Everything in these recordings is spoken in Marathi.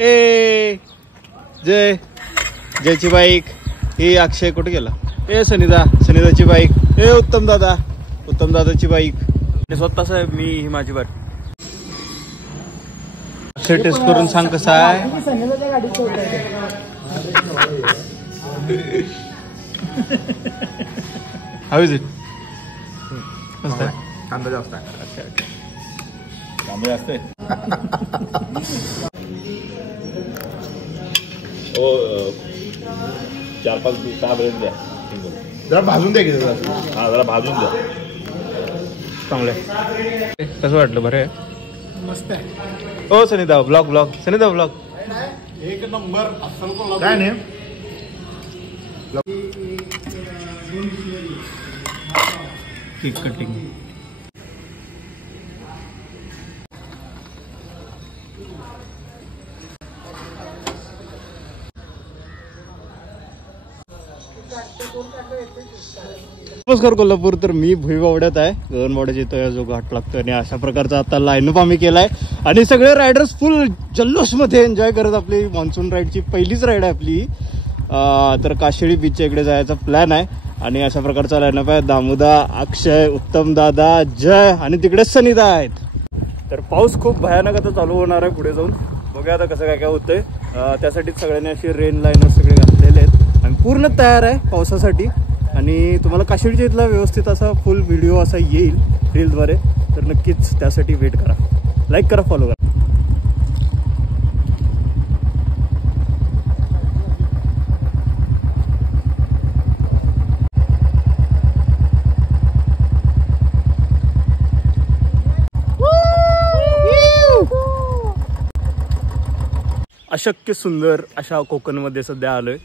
ए जय जयची बाईक हे अक्षय कुठे गेला? ए सनिदाची बाईक. ए उत्तम दादाची बाईक. स्वतःच आहे मी, ही माझी बाईक. अक्षय टेस्ट करून सांग कसा आहे. How is it? कांदा जास्त आहे. कांदा जास्त आहे. ओ 4-5-6 ब्रेड द्या. जरा भाजून द्या की जरा भाजून द्या. चांगलं आहे. कसं वाटलं? बरं आहे, मस्त आहे. ओ सनिदा ब्लॉग एक नंबर. काय नाही केक कटिंग. नमस्कार कोल्हापूर. तर मी भुईबावड्यात आहे. गगनबावड्याच्या इथं जो घाट लागतोय आणि अशा प्रकारचा आता लाईनअप आम्ही केलाय आणि सगळे रायडर्स फुल जल्लोषमध्ये एन्जॉय करत आपली मान्सून राईडची पहिलीच राईड आहे आपली. तर काशिळी बीचच्या इकडे जायचा प्लॅन आहे आणि अशा प्रकारचा लाईनअप आहे. दामुदा, अक्षय, उत्तम दादा, जय आणि तिकडे सनिदा आहेत. तर पाऊस खूप भयानक आता चालू होणार आहे पुढे जाऊन. बघूया आता कसं काय होतंय. त्यासाठीच सगळ्यांनी अशी रेन लाईनर सगळे घातलेले आहेत आणि पूर्ण तयार आहे पावसासाठी. आणि तुम्हाला काशिळीच्या इथला व्यवस्थित असा फुल व्हिडिओ असा येईल रीलद्वारे. तर नक्कीच त्यासाठी वेट करा, लाईक करा, फॉलो करा. अशक्य सुंदर अशा कोकणमध्ये सध्या आलोय.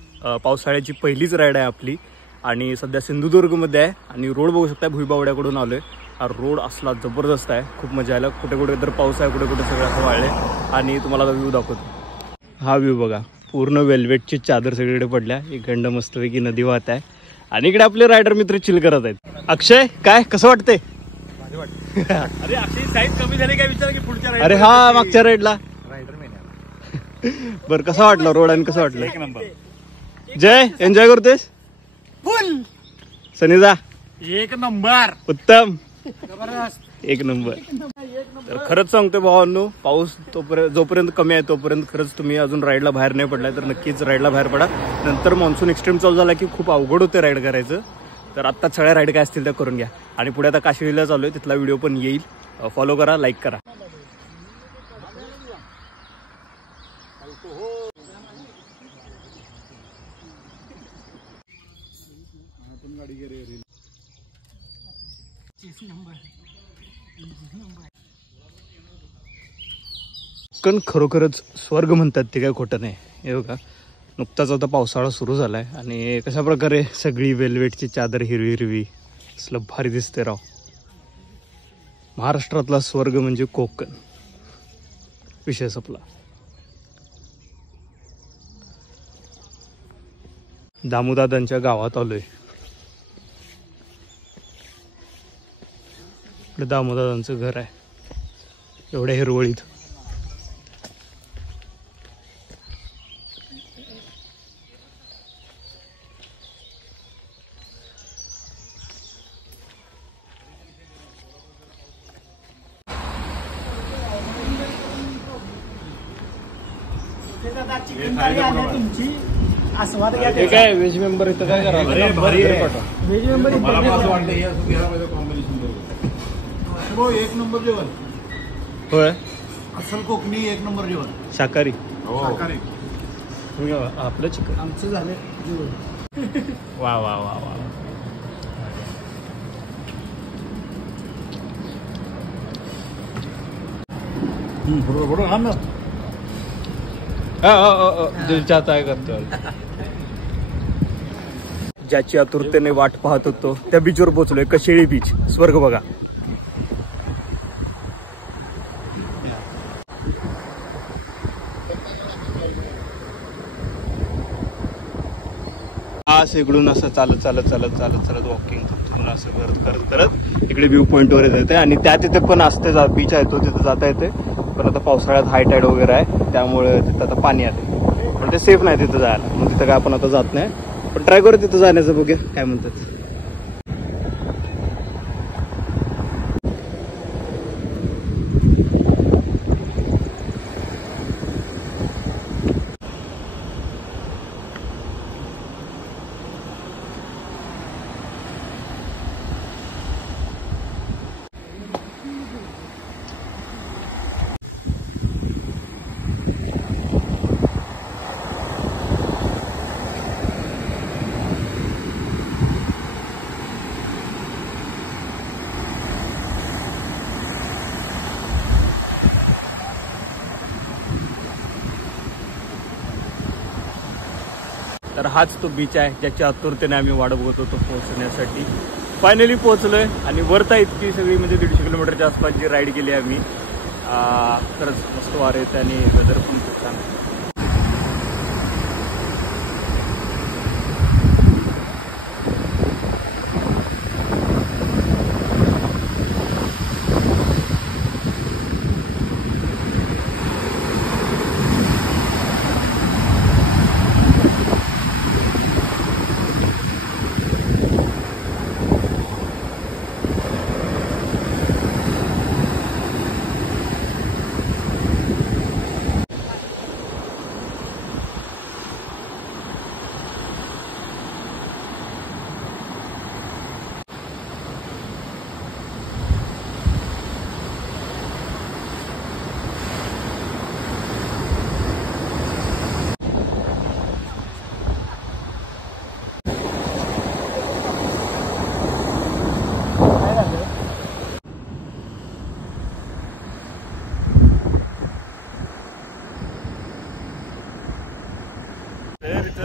पावसाळ्याची पहिलीच राईड आहे आपली आणि सध्या सिंधुदुर्गमध्ये आहे. आणि रोड बघू शकता, भुईबावड्याकडून आलोय. हा रोड असला जबरदस्त आहे, खूप मजा आला. कुठे कुठे तर पाऊस आहे, कुठे कुठे सगळं असं वाळले. आणि तुम्हाला आता व्ह्यू दाखवतो. हा व्ह्यू बघा, पूर्ण वेल्वेटची चादर सगळीकडे पडल्या. इकडं मस्तपैकी नदी वाहत आहे आणि इकडे आपले रायडर मित्र चिल करत आहेत. अक्षय काय कसं वाटतंय? अरे अक्षय साईज कमी झाली काय विचार की पुढच्या राईड. अरे हा मागच्या राईडला रायडर मेन. बरं कसं वाटलं रोड आणि कसं वाटलं? एक नंबर. जय एन्जॉय करतोयस? फुल. सनिदा एक नंबर. उत्तम जबरदस्त. एक नंबर. तर खरंच सांगतोय भावांनो, पाऊस जोपर्यंत कमी आहे तोपर्यंत खरंच तुम्ही अजून राईडला बाहेर नाही पडलाय तर नक्कीच राईडला बाहेर पडा. नंतर मान्सून एक्स्ट्रीम चालू झाला की खूप अवघड होते राईड करायचं. तर आत्ता सगळ्या राईड काय असतील त्या करून घ्या. आणि पुढे आता काशिळीला चालू आहे, तिथला व्हिडिओ पण येईल. फॉलो करा, लाईक करा. पण खरोखरच स्वर्ग म्हणतात ते काय खोटं नाही. हे बघा, नुकताच आता पावसाळा सुरू झालाय आणि कशा प्रकारे सगळी वेल्वेटची चादर हिरवी हिरवी असलं भारी दिसते राव. महाराष्ट्रातला स्वर्ग म्हणजे कोकण. विषय संपला. दामुदादांच्या गावात आलोय. इकडे दामुदादांचं घर आहे एवढ्या हिरवळीत. ठीक आहे. व्हेज मेंबर इथं काय करा. व्हेज मेंबर एक नंबर जेवण. होय, असल कोकणी एक नंबर जेवण. शाकाहारी. शाकाहारी. आपलं चिकन आमचं झालं जेवण. वा वा वा वा. बरोबर हा ना. दिलच्या काय करतो. ज्याची आतुरतेने वाट पाहत होतो त्या बीचवर पोहोचलोय. काशिळी बीच, स्वर्ग बघा. असं इकडून असं चालत चालत चालत चालत चालत वॉकिंग असं करत करत करत इकडे व्ह्यू पॉइंटवर येते आणि त्या तिथे पण असते बीच आहे तो, तिथे जाता येते. पण आता पावसाळ्यात हाय टाईड वगैरे आहे त्यामुळे तिथं आता पाणी आलं, पण ते सेफ नाही तिथं जायला, मग तिथं काय आपण आता जात नाही, पण ट्राय करू तिथं जाण्याचं, बघूया काय म्हणतात. तर हाच तो बीच आहे ज्याच्या आतुरतेने आम्ही वाट बघत होतो पोहोचण्यासाठी. फायनली पोहोचलोय आणि वरता इतकी सगळी म्हणजे 150 किलोमीटरच्या आसपास जी राईड केली आम्ही. खरंच मस्त वार येते आणि वेदर पण खूप छान.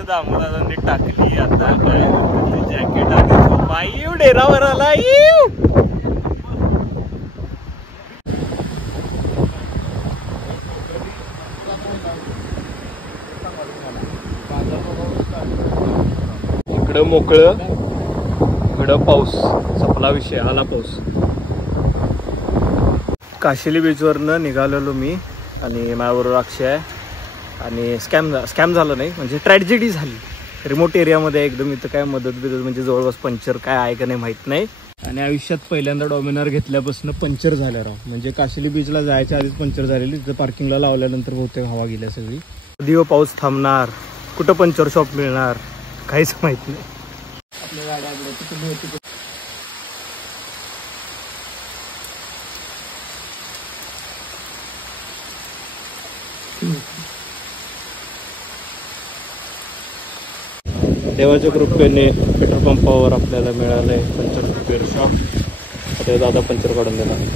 दामोदरांनी टाकली आता काय जॅकेट टाकली माईव डेरावर आला. इकडं मोकळं, इकडं पाऊस संपला विषय, आला पाऊस. काशेली बीचवरनं निघालेलो मी आणि माझ्याबरोबर अक्षय आहे. आणि स्कॅम झालं नाही, म्हणजे ट्रॅजेडी झाली रिमोट एरियामध्ये एकदम. इथं काय मदत म्हणजे जवळपास पंक्चर काय आहे का नाही माहीत नाही. आणि आयुष्यात पहिल्यांदा डॉमिनर घेतल्यापासून पंक्चर झालं राव. म्हणजे काशेली बीचला जायच्या आधीच पंक्चर झालेली, तिथं पार्किंगला लावल्यानंतर बहुतेक हवा गेल्या सगळी. कधी पाऊस थांबणार, कुठं पंक्चर शॉप मिळणार काहीच माहीत नाही. आपल्या गाड्या देवाच्या कृपेने पेट्रोल पंपावर आपल्याला मिळालंय पंक्चर रिपेअर शॉप. आता दादा पंक्चर काढून देणार.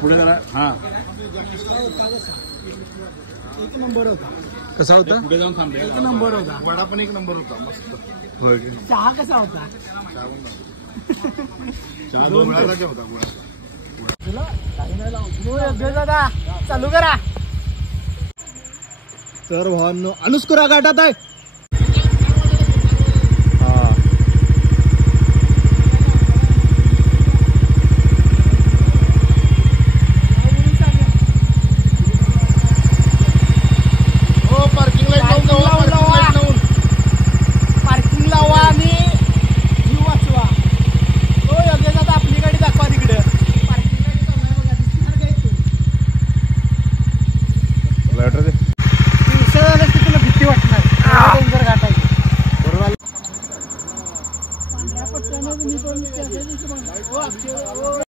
पुढे जरा. हा एक नंबर होता. कसा होता? पुढे जाऊन थांबले. एक नंबर होता. वडा पण एक नंबर होता, मस्त. चहा कसा होता? चहा गुळाचा होता, गुळाचा. दादा चालू करा. तर भावांनो अनुस्कुरा घाटात आहे.